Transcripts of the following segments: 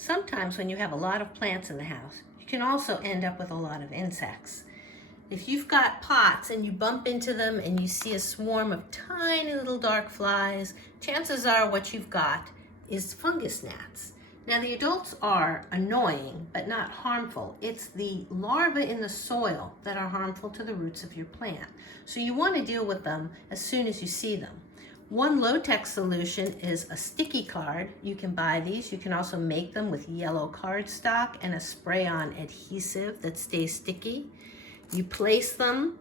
Sometimes when you have a lot of plants in the house, you can also end up with a lot of insects. If you've got pots and you bump into them and you see a swarm of tiny little dark flies, chances are what you've got is fungus gnats. Now the adults are annoying but not harmful. It's the larvae in the soil that are harmful to the roots of your plant. So you want to deal with them as soon as you see them. One low-tech solution is a sticky card. You can buy these. You can also make them with yellow cardstock and a spray-on adhesive that stays sticky. You place them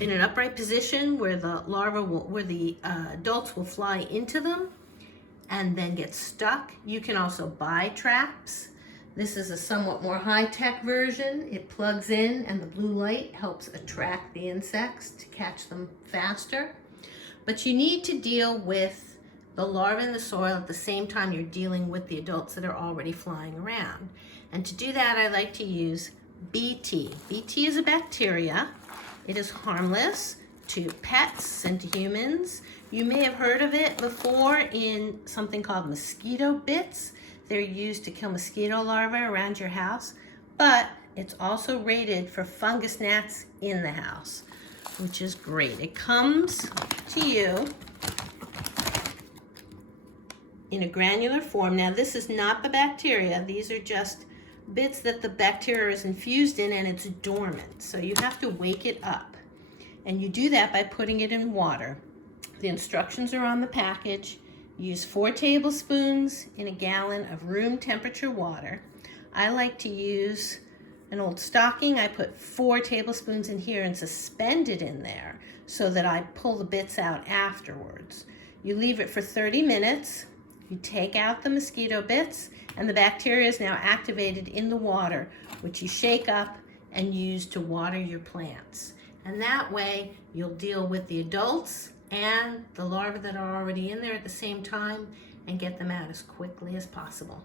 in an upright position where the adults will fly into them and then get stuck. You can also buy traps. This is a somewhat more high-tech version. It plugs in and the blue light helps attract the insects to catch them faster. But you need to deal with the larvae in the soil at the same time you're dealing with the adults that are already flying around. And to do that, I like to use BT. BT is a bacteria. It is harmless to pets and to humans. You may have heard of it before in something called mosquito bits. They're used to kill mosquito larvae around your house, but it's also rated for fungus gnats in the house, which is great. It comes to you in a granular form. Now this is not the bacteria. These are just bits that the bacteria is infused in and it's dormant. So you have to wake it up. And you do that by putting it in water. The instructions are on the package. Use 4 tablespoons in a gallon of room temperature water. I like to use an old stocking. I put 4 tablespoons in here and suspend it in there so that I pull the bits out afterwards. You leave it for 30 minutes. You take out the mosquito bits and the bacteria is now activated in the water, which you shake up and use to water your plants. And that way you'll deal with the adults and the larvae that are already in there at the same time and get them out as quickly as possible.